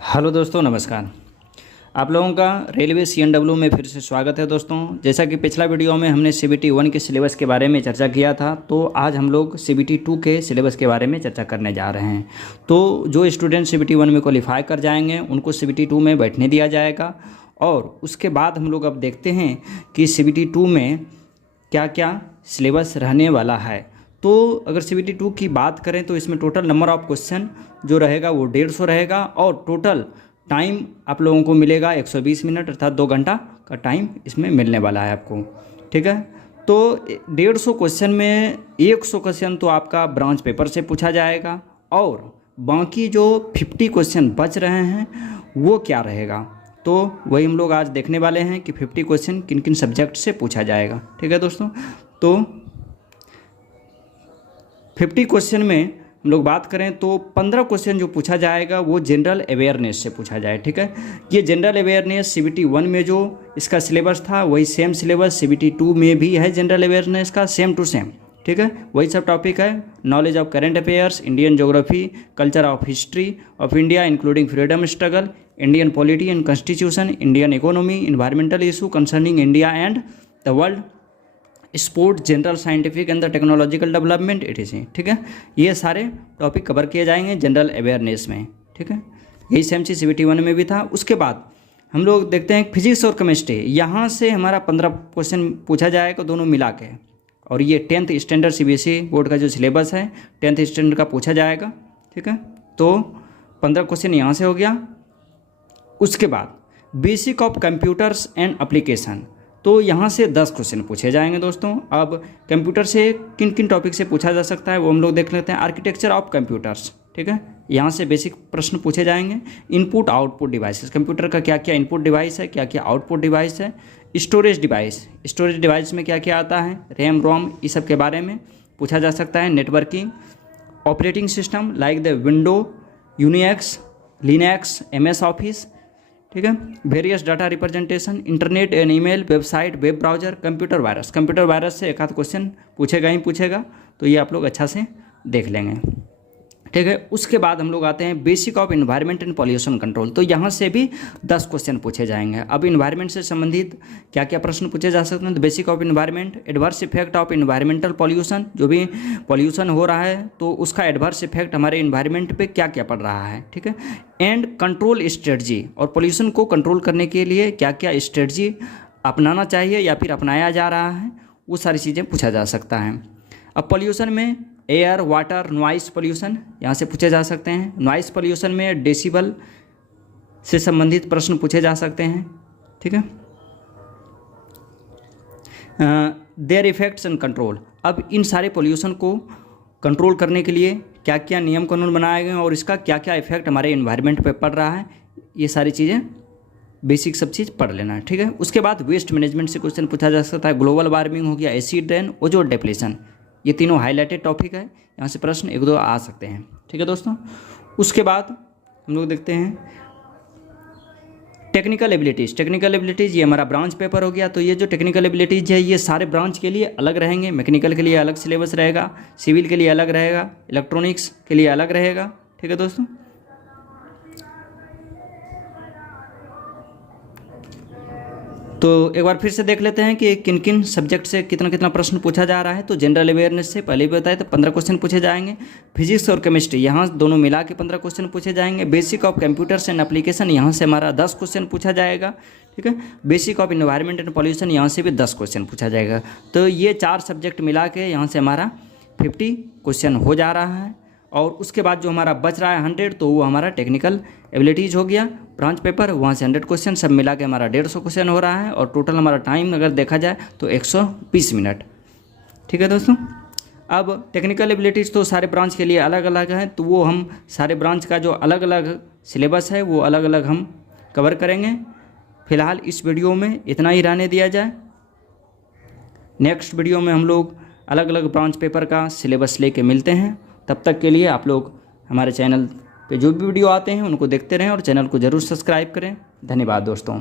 Hello दोस्तों, नमस्कार। आप लोगों का रेलवे CNW में फिर से स्वागत है। दोस्तों, जैसा कि पिछला वीडियो में हमने CBT 1 के सिलेबस के बारे में चर्चा किया था, तो आज हम लोग CBT 2 के सिलेबस के बारे में चर्चा करने जा रहे हैं। तो जो स्टूडेंट CBT 1 में क्वालिफाई कर जाएंगे उनको CBT 2 में बैठने दिया जाएगा। और उसके बाद हम लोग अब देखते हैं कि CBT 2 में क्या क्या सिलेबस रहने वाला है। तो अगर CBT 2 की बात करें तो इसमें टोटल नंबर ऑफ़ क्वेश्चन जो रहेगा वो 150 रहेगा और टोटल टाइम आप लोगों को मिलेगा 120 मिनट, अर्थात 2 घंटा का टाइम इसमें मिलने वाला है आपको। ठीक है, तो 150 क्वेश्चन में 100 क्वेश्चन तो आपका ब्रांच पेपर से पूछा जाएगा और बाकी जो 50 क्वेश्चन बच रहे हैं वो क्या रहेगा, तो वही हम लोग आज देखने वाले हैं कि 50 क्वेश्चन किन किन सब्जेक्ट से पूछा जाएगा। ठीक है दोस्तों, तो 50 क्वेश्चन में हम लोग बात करें तो 15 क्वेश्चन जो पूछा जाएगा वो जनरल अवेयरनेस से पूछा जाए। ठीक है, ये जनरल अवेयरनेस CBT 1 में जो इसका सिलेबस था वही सेम सिलेबस CBT 2 में भी है, जनरल अवेयरनेस का सेम टू सेम। ठीक है, वही सब टॉपिक है। Knowledge of current affairs, Indian geography, culture of history of India including freedom struggle, Indian polity and constitution, Indian economy, environmental issue concerning India and the world, sport, general scientific and the technological development etc। ठीक है, ये सारे topic cover किए जाएंगे general awareness में। ठीक है, यही सेम चीज़ CBT 1 में भी था। उसके बाद हम लोग देखते हैं फिजिक्स और केमिस्ट्री, यहाँ से हमारा 15 क्वेश्चन पूछा जाएगा दोनों मिला के। और ये 10th स्टैंडर्ड CBSE बोर्ड का जो सिलेबस है 10th स्टैंडर्ड का पूछा जाएगा। ठीक है, तो 15 क्वेश्चन यहाँ से हो गया। उसके बाद basic of computers and application, तो यहाँ से 10 क्वेश्चन पूछे जाएंगे दोस्तों। अब कंप्यूटर से किन किन टॉपिक से पूछा जा सकता है वो हम लोग देख लेते हैं। आर्किटेक्चर ऑफ कंप्यूटर्स, ठीक है, यहाँ से बेसिक प्रश्न पूछे जाएंगे। इनपुट आउटपुट डिवाइसेस, कंप्यूटर का क्या क्या इनपुट डिवाइस है, क्या क्या आउटपुट डिवाइस है। स्टोरेज डिवाइस, स्टोरेज डिवाइस में क्या क्या आता है, रैम रोम, इस सब के बारे में पूछा जा सकता है। Networking, operating system like the window, Unix, Linux, MS office. ठीक है, various data representation, internet and email, website, web browser, computer virus. Computer virus से एक आध क्वेश्चन पूछेगा ही पूछेगा, तो ये आप लोग अच्छा से देख लेंगे। ठीक है, उसके बाद हम लोग आते हैं basic of environment and pollution control, तो यहाँ से भी 10 क्वेश्चन पूछे जाएंगे। अब इन्वायरमेंट से संबंधित क्या क्या प्रश्न पूछे जा सकते हैं, तो basic of environment, adverse effect of environmental pollution, जो भी पॉल्यूशन हो रहा है तो उसका एडवर्स इफेक्ट हमारे इन्वायरमेंट पे क्या क्या पड़ रहा है। ठीक है, एंड कंट्रोल स्ट्रेटजी, और पॉल्यूशन को कंट्रोल करने के लिए क्या क्या स्ट्रेटजी अपनाना चाहिए या फिर अपनाया जा रहा है, वो सारी चीज़ें पूछा जा सकता है। अब पॉल्यूशन में एयर, वाटर, नॉइस पॉल्यूशन यहाँ से पूछे जा सकते हैं। नॉइस पॉल्यूशन में डेसिबल से संबंधित प्रश्न पूछे जा सकते हैं। ठीक है, देयर इफेक्ट्स एंड कंट्रोल, अब इन सारे पॉल्यूशन को कंट्रोल करने के लिए क्या क्या नियम कानून बनाए गए हैं और इसका क्या क्या इफेक्ट हमारे इन्वायरमेंट पे पड़ रहा है, ये सारी चीज़ें बेसिक सब चीज़ पढ़ लेना है। ठीक है, उसके बाद वेस्ट मैनेजमेंट से क्वेश्चन पूछा जा सकता है। ग्लोबल वार्मिंग हो गया, एसिड रेन, ओजोन डिप्लेशन, ये तीनों हाईलाइटेड टॉपिक है, यहाँ से प्रश्न 1-2 आ सकते हैं। ठीक है दोस्तों, उसके बाद हम लोग देखते हैं टेक्निकल एबिलिटीज़। टेक्निकल एबिलिटीज़ ये हमारा ब्रांच पेपर हो गया, तो ये जो टेक्निकल एबिलिटीज़ है ये सारे ब्रांच के लिए अलग रहेंगे। मैकेनिकल के लिए अलग सिलेबस रहेगा, सिविल के लिए अलग रहेगा, इलेक्ट्रॉनिक्स के लिए अलग रहेगा। ठीक है दोस्तों, तो एक बार फिर से देख लेते हैं कि किन किन सब्जेक्ट से कितना कितना प्रश्न पूछा जा रहा है। तो जनरल अवेयरनेस से पहले भी बताया तो 15 क्वेश्चन पूछे जाएंगे। फिजिक्स और केमिस्ट्री यहाँ दोनों मिला के 15 क्वेश्चन पूछे जाएंगे। Basic of computers and application यहाँ से हमारा 10 क्वेश्चन पूछा जाएगा। ठीक है, basic of environment and pollution यहाँ से भी 10 क्वेश्चन पूछा जाएगा। तो ये 4 सब्जेक्ट मिला के यहाँ से हमारा 50 क्वेश्चन हो जा रहा है। और उसके बाद जो हमारा बच रहा है 100, तो वो हमारा टेक्निकल एबिलिटीज़ हो गया ब्रांच पेपर, वहाँ से 100 क्वेश्चन सब मिला के हमारा 150 क्वेश्चन हो रहा है। और टोटल हमारा टाइम अगर देखा जाए तो 120 मिनट। ठीक है दोस्तों, अब टेक्निकल एबिलिटीज़ तो सारे ब्रांच के लिए अलग अलग है, तो वो हम सारे ब्रांच का जो अलग अलग सिलेबस है वो अलग अलग हम कवर करेंगे। फिलहाल इस वीडियो में इतना ही रहने दिया जाए। नेक्स्ट वीडियो में हम लोग अलग अलग ब्रांच पेपर का सिलेबस लेके मिलते हैं। तब तक के लिए आप लोग हमारे चैनल पे जो भी वीडियो आते हैं उनको देखते रहें और चैनल को ज़रूर सब्सक्राइब करें। धन्यवाद दोस्तों।